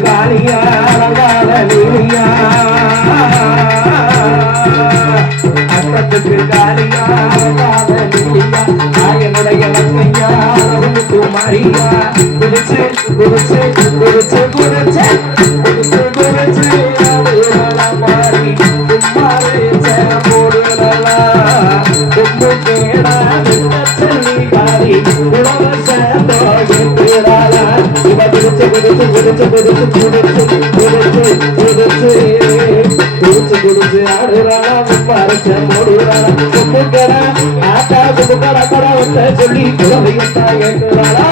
காலியா அட்டத்துக்கு காலியா என்னுடைய லக்கையா மாறியா குடிச்சு குடிச்சு குடிச்சு குடிச்சு குடிச்சு குடிச்சு மாறி கும்மாறு சேர போடுறா கும்பு கேடா சொல்லி காரி உலக சேரா இவ குடிச்சு குடிச்சு குடிச்சு குடிச்சு குடிச்சு குடிச்சு குடிச்சு குடிச்சு குடிச்சு ஆடுறாளா கும்மாறு சேர போடுறாளா கும்பு கேடா ஆட்டா கும்பு கடா கடா வந்த சொல்லி குலவையத்தா கேட்கிறாளா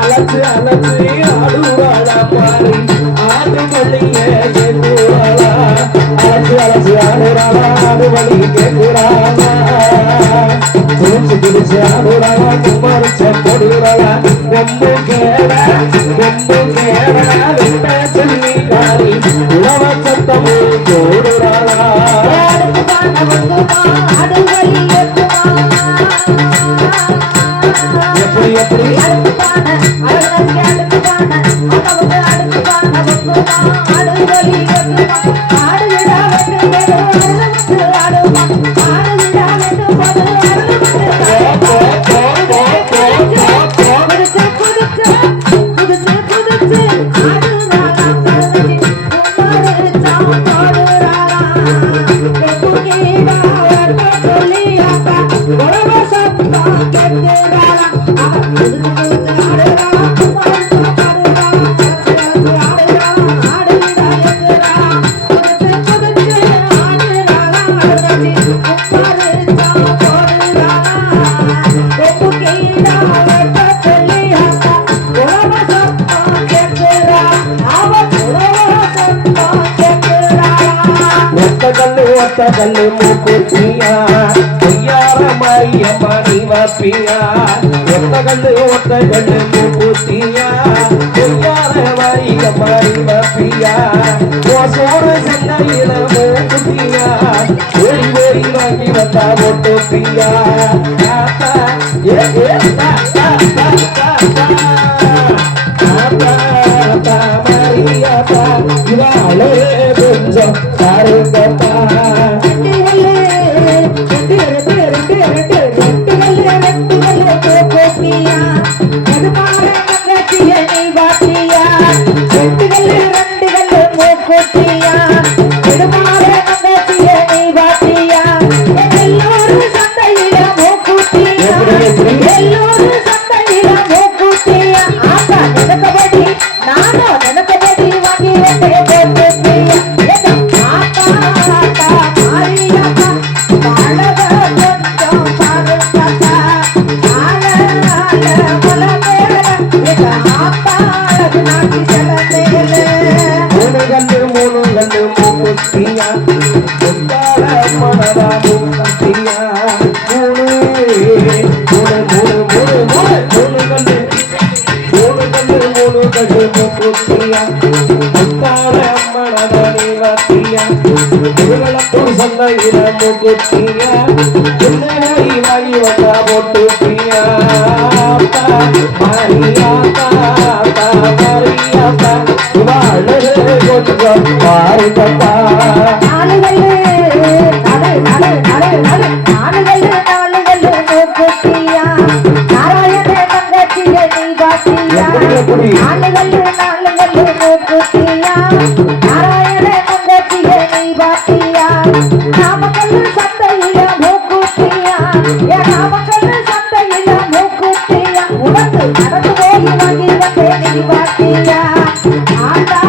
அலச்சு அலச்சு ஆடுவாளா பாரி ஆடு வழியே கேட்குறாளா அலச்சு அலச்சு ஆடுறாளா ஆடு வழி கேட்குறாளா குடிச்சு குடிச்சு ஆடுறாளா கும்பரிச்ச போடுறாளா ரொம்ப கேடா வெட்ட சொல்லி காரி உழவ சத்தமோ போடுறாளா எப்படி எப்படி கல்லு மூக்குத்தியா பொய்யார மாரியம்மா நீ வாப்பியா ஒத்த கல்லு மூக்குத்தியா பொய்யார மாரியம்மா நீ வாப்பியா சோறு சென்னையில மூக்குத்தியா ஓடி ஓடி வாங்கி வந்தா ஒட்டுப்பியா கொஞ்சம் பாருங்கப்பா Maria, நாலு மூக்குத்தியா நாராயண தங்கச்சிய நீ பாத்தியா நாமக்கல் சந்தையில மூக்குத்தியா நாமக்கல் சந்தையில மூக்குத்தியா உனக்கு நடந்து போய் வாங்கி வந்தே நீ பாத்தியா ஆட்டா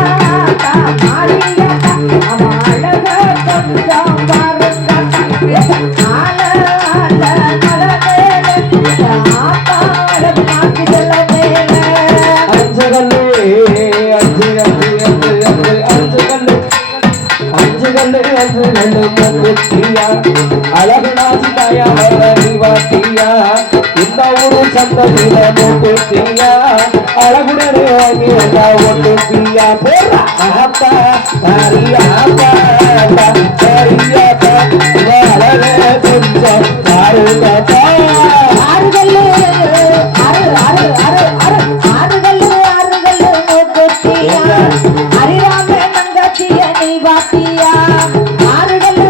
மாரியாட்டா அவன் அழக கொஞ்சம் பாருங்க ஆல அழகுடாசியா வாத்தியா இந்த ஊரு சந்ததியில மூக்குத்தியா அழகுடனே வாங்கி வந்தா ஒட்டுத்தியா போறா ஆத்தா சரியாத்தா சரியாத்தா அழக கொஞ்சம் பாருங்கப்பா ஆறுகல்லு மூக்குத்தியா ஹரிராம தங்கச்சிய நீ பாத்தியா ஆறுகல்லு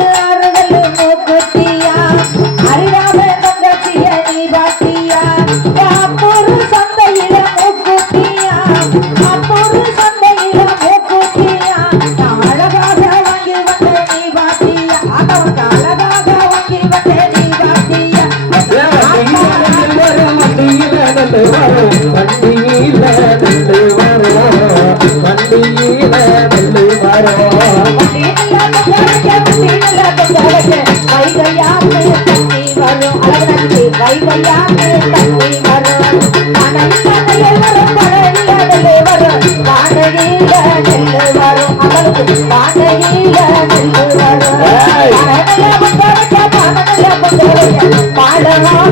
மூக்குத்தியா ஹரிராம தங்கச்சிய நீ பாத்தியா அப்பூரு சந்தையில மூக்குத்தியா அப்பூரு சந்தையில மூக்குத்தியா அழகாக வாங்கி வந்த நீ பாத்தியா அவனுக்கு அழகாக வாங்கி வந்த நீ பாத்தியா பாடலாம்